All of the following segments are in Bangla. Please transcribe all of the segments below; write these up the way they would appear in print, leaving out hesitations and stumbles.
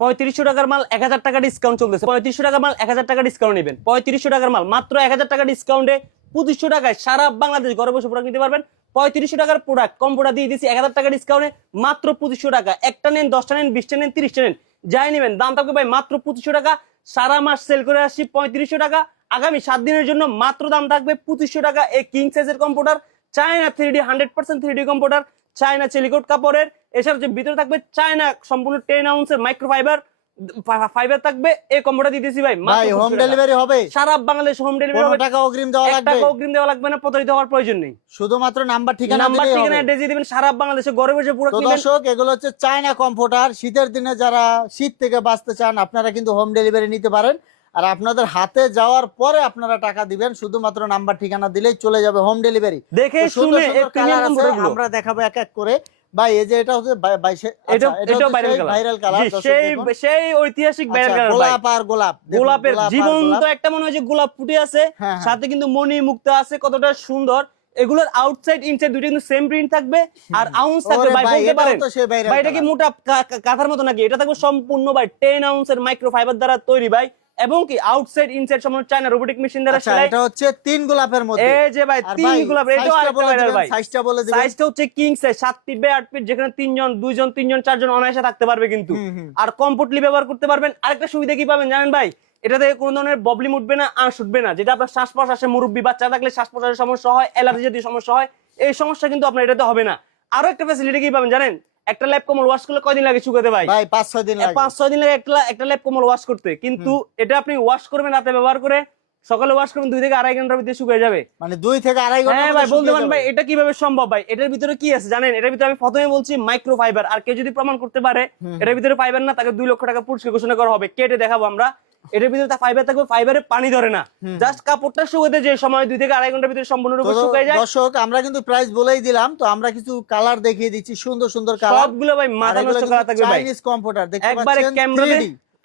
3500 টাকার মাল 1000 টাকা ডিসকাউন্ট চলতেছে। 3500 টাকার মাল 1000 টাকা ডিসকাউন্ট নেবেন। 3500 টাকার মাল মাত্র 1000 টাকা ডিসকাউন্টে 2500 টাকায় সারা বাংলাদেশ ঘরে বসে প্রোডাক্ট নিতে পারবেন। 3500 টাকার প্রোডাক্ট কম প্রোডাক্ট দিয়ে দিচ্ছি 1000 টাকা ডিসকাউন্টে মাত্র 2500 টাকা। একটা নেন, 10টা নেন, 20টা নেন, 30টা নেন, যাই নেবেন দাম থাকবে ভাই মাত্র 2500 টাকা। সারা মাস সেল করে আসছি 3500 টাকা, আগামী 7 দিনের জন্য মাত্র দাম থাকবে 2500 টাকা। এই কিং সাইজের computer, China 3D 100% 3D computer, China চেলিকোট কাপড়ের। এছাড়া যে ভিতরে থাকবে চায়না সম্পূর্ণ 10 আউন্সের মাইক্রোফাইবার ফাইবার থাকবে। এই কম্পিউটার দিতেছি ভাই ভাই হোম ডেলিভারি হবে সারা বাংলাদেশ, হোম ডেলিভারি হবে। টাকা অগ্রিম দেওয়া লাগবে? টাকা অগ্রিম দেওয়া লাগবে না, প্রতারিত হওয়ার প্রয়োজন নেই। শুধুমাত্র নাম্বার ঠিকানা অ্যাড্রেস দিবেন, সারা বাংলাদেশে ঘরে বসে পুরো তো দর্শক, এগুলো হচ্ছে চায়না কম্পিউটার। শীতের দিনে যারা শীত থেকে বাঁচতে চান আপনারা কিন্তু হোম ডেলিভারি নিতে পারেন। আর আপনাদের হাতে যাওয়ার পরে আপনারা টাকা দিবেন, শুধুমাত্র নাম্বার ঠিকানা দিলেই চলে যাবে হোম ডেলিভারি। দেখে শুনে আমরা দেখাবো এক এক করে। ভাই এই যে এটা হচ্ছে ভাইরাল কালার, সেই ঐতিহাসিক ভাইরাল কালার, গোলাপ আর গোলাপ, গোলাপের জীবন্ত একটা মনে হয় যে গোলাপ ফুটে আছে, সাথে কিন্তু মণি মুক্তা আছে, কতটা সুন্দর। এগুলোর আউটসাইড ইনসাইড দুটো কিন্তু সেম প্রিন্ট থাকবে। আর আউন্স থাকবে ভাই, বলতে পারেন ভাই এটা কি মোটা কাঁথার মতো নাকি? এটা থাকবে সম্পূর্ণ ভাই 10 আউন্সের মাইক্রোফাইবার দ্বারা তৈরি ভাই, এবং কি আউটসাইড ইনসাইড সম্পূর্ণ চায়না রোবোটিক মেশিন দ্বারা সেলাই। এটা হচ্ছে 3 গোলাপের মধ্যে। এই যে ভাই 3 গোলাপ, এটাও আরেকটা ভাইরাল ভাই। সাইজটা বলে দিবেন। সাইজটা হচ্ছে king size, 7 feet by 8 feet, যেখানে 3 জন 2 জন 3 জন 4 জন অনায়াসে থাকতে পারবে কিন্তু। আর কমফোর্টলি ব্যবহার করতে পারবেন। আরেকটা সুবিধা কি পাবেন জানেন ভাই? এটাতে কোনো ধরনের ববলিং উঠবে না, আঁশ উঠবে না। যেটা আপনার শ্বাস প্রশ্বাসে, মুরব্বী বাচ্চা থাকলে শ্বাস প্রশ্বাসের সমস্যা হয়, অ্যালার্জি জাতীয় সমস্যা হয়, এই সমস্যা কিন্তু আপনার এটাতে হবে না। আরো একটা ফ্যাসিলিটি কি পাবেন জানেন? একটা ল্যাপ কম্বল ওয়াশ করলে কয়দিন লাগে শুকাতে ভাই? ভাই 5-6 দিন লাগে। 5-6 দিন লাগে একটা ল্যাপ কম্বল ওয়াশ করতে। কিন্তু এটা আপনি ওয়াশ করবেন রাতে ব্যবহার করে, সকালে ওয়াশ করবেন 2 থেকে 2.5 ঘন্টার ভিতরে শুকিয়ে যাবে। মানে 2 থেকে 2.5 ঘন্টা? হ্যাঁ ভাই, বলতে পারেন ভাই এটা কিভাবে সম্ভব ভাই? এটার ভিতরে কি আছে জানেন? এটার ভিতরে আমি প্রথমে বলছি মাইক্রোফাইবার। আর কেউ যদি প্রমাণ করতে পারে এটার ভিতরে ফাইবার না, তাকে 2 লক্ষ টাকা পুরস্কার ঘোষণা করা হবে। কেটে দেখাবো আমরা। এটার ভিতরে তা ফাইবার থাকবে, ফাইবারে পানি ধরে না, জাস্ট কাপড়টা শুকাতে যে সময় 2 থেকে 2.5 ঘন্টার ভিতরে সম্পূর্ণরূপে শুকিয়ে যায়। দর্শক, আমরা কিন্তু প্রাইস বলেই দিলাম, তো আমরা কিছু কালার দেখিয়ে দিচ্ছি, সুন্দর সুন্দর কালার। সবগুলো ভাই মাথা নষ্ট কালার থাকবে ভাই। চাইনিজ কম্পিউটার দেখতে পাচ্ছেন, একবারে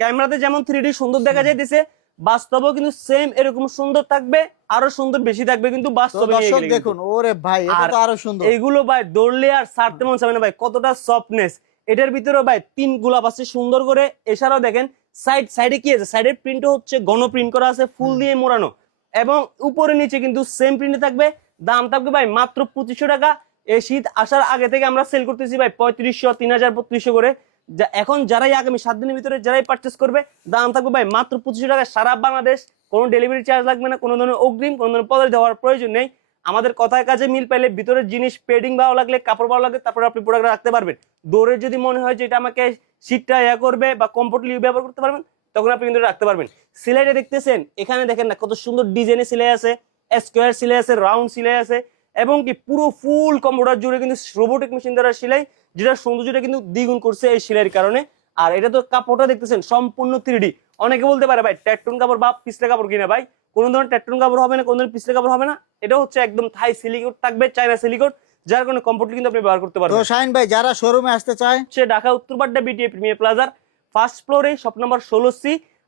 ক্যামেরাতে যেমন 3D সুন্দর দেখা যাইতেছে, বাস্তবেও কিন্তু সেম এরকম সুন্দর থাকবে, আরো সুন্দর বেশি থাকবে কিন্তু বাস্তবে। দর্শক দেখুন, ওরে ভাই এটা তো আরো সুন্দর। এগুলো ভাই দৌড়লে আর ছাড়তে মন চাবে না ভাই, কতটা সফটনেস। এটার ভিতরে ভাই 3 গোলাপ আছে সুন্দর করে। এছাড়াও দেখেন সাইডে কি আছে, সাইডের প্রিন্ট হচ্ছে ঘন প্রিন্ট করা আছে, ফুল দিয়ে মোড়ানো, এবং উপরে নিচে কিন্তু সেম প্রিন্টে থাকবে। দাম থাকবে ভাই মাত্র 2500 টাকা। এই শীত আসার আগে থেকে আমরা সেল করতেছি ভাই 3500, 3000, 3200 করে। এখন যারাই আগামী 7 দিনের ভিতরে যারাই পারচেস করবে, দাম থাকবে ভাই মাত্র 2500 টাকা। সারা বাংলাদেশ, কোনো ডেলিভারি চার্জ লাগবে না, কোনো ধরনের অগ্রিম, কোনো ধরনের পদে দেওয়ার প্রয়োজন নেই। আমাদের কথায় কাজে মিল পাইলে, ভিতরের জিনিস পেডিং ভালো লাগলে, কাপড় ভালো লাগলে, তারপরে আপনি প্রোডাক্ট রাখতে পারবেন। দৌড়ে যদি মনে হয় যে এটা আমাকে শীতটা করবে বা কমফোর্টলি ব্যবহার করতে পারবেন, তখন আপনি কিন্তু রাখতে পারবেন। সিলাইটা দেখতেছেন, এখানে দেখেন না কত সুন্দর ডিজাইনে সিলাই আছে, স্কোয়ার সিলাই আছে, রাউন্ড সিলাই আছে, এবং কি পুরো ফুল কম্পিউটার জুড়ে কিন্তু রোবোটিক মেশিন দ্বারা সেলাই, যেটা সৌন্দর্যটা কিন্তু দ্বিগুণ করছে এই সেলাইয়ের কারণে। আর এটা তো কাপড়টা দেখতেছেন সম্পূর্ণ 3D। অনেকে বলতে পারে ভাই ট্যাটুন কাপড় বা পিছলে কাপড় কিনা, ভাই কোনো ধরনের ট্যাটুন কাপড় হবে না, কোনো ধরনের পিছলে কাপড় হবে না। এটা হচ্ছে একদম থাই সিলিকোট থাকবে, চায়না সিলিকোট, যার কারণে কমফোর্টলি কিন্তু আপনি ব্যবহার করতে পারবেন। তো শাহিন ভাই, যারা শোরুমে আসতে চায়, সে ঢাকা উত্তরপাড্ডা বিটিএ প্রিমিয়ার প্লাজার 1st ফ্লোরে শপ নাম্বার 16C।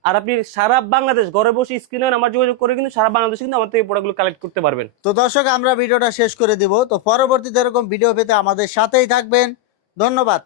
আর আপনি সারা বাংলাদেশ ঘরে বসে স্ক্রিনে নাম্বার যোগাযোগ করে কিন্তু সারা বাংলাদেশ কিন্তু আমার থেকে প্রোডাক্টগুলো কালেক্ট করতে পারবেন। তো দর্শক, আমরা ভিডিওটা শেষ করে দিব। তো পরবর্তীতে এরকম ভিডিও পেতে আমাদের সাথেই থাকবেন। ধন্যবাদ।